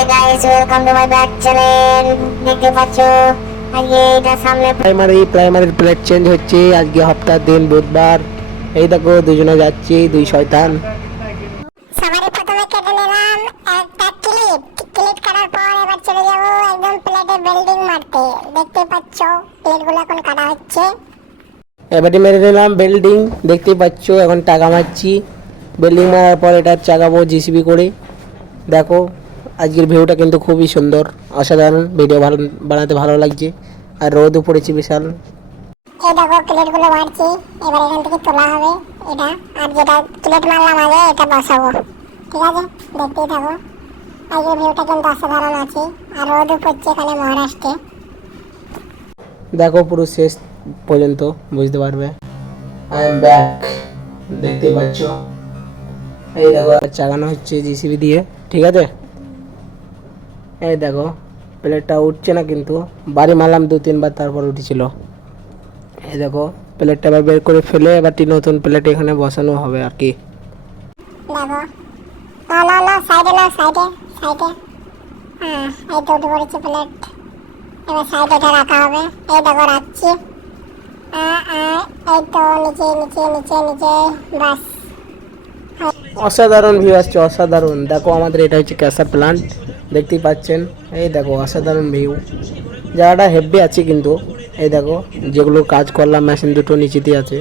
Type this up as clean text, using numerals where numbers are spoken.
Hi guys, welcome to my back channel. দেখতে পাচ্ছো আজকে এটা সামনে প্রাইমারির প্লেট চেঞ্জ হচ্ছে। আজকে হপ্তার দিন বুধবার। এই দেখো দুজনে যাচ্ছি, দুই শয়তান। সবারই প্রথমে কেটে নিলাম একটা ক্লিপ। ক্লিপ কাটার পর এবার চলে যাব একদম প্লেটে বেল্ডিং মারতে। দেখতে পাচ্ছ প্লেটগুলো এখন কাটা হচ্ছে। এবারে মেরে নিলাম বেল্ডিং, দেখতে পাচ্ছ। এখন টাকা মারছি। বেল্ডিং মারার পর এটা চাগাবো জিসিবি করে। দেখো আজকের ভিউটা কিন্তু খুবই সুন্দর, অসাধারণ। ভিডিও ভালো বানাতে ভালো লাগছে। আর রোদও পড়েছে বিশাল। এই দেখো প্লেটগুলো মারছি, এবার এখান থেকে তোলা হবে এটা। আর যেটা প্লেট মারলাম আগে এটা বসাবো, ঠিক আছে? দেখতেই থাকো। আজকের ভিউটা কিন্তু অসাধারণ আছে। আর রোদও পড়ছে এখানে মহারাষ্ট্রে। দেখো পুরো শেষ পর্যন্ত বুঝতে পারবে। আই এম ব্যাক, দেখতে পাচ্ছ। এই দেখো চাগানো হচ্ছে জিসিবি দিয়ে, ঠিক আছে? এই দেখো প্লেটটা উঠছে না, কিন্তু বাড়ি মারলাম 2-3 বার, তারপর উঠেছিল। এই দেখো প্লেটটা এবার বের করে ফেলে এবার নতুন প্লেট এখানে বসানো হবে আর কি। দেখো, না না না, সাইডে না, সাইডে সাইডে। হ্যাঁ, এই তো উঠে পড়েছে প্লেট। এবার সাইডে এটা রাখা হবে। এই দেখো রাখছি। এই তো নিচে নিচে নিচে নিচে, বাস। অসাধারণ ভিউ আসছে, অসাধারণ। দেখো আমাদের এটা হচ্ছে ক্যাসার প্ল্যান্ট, দেখতেই পাচ্ছেন। এই দেখো অসাধারণ ভিউ, জায়গাটা হেভি আছে কিন্তু। এই দেখো যেগুলো কাজ করলাম মেশিন দুটো নিচেতেই আছে।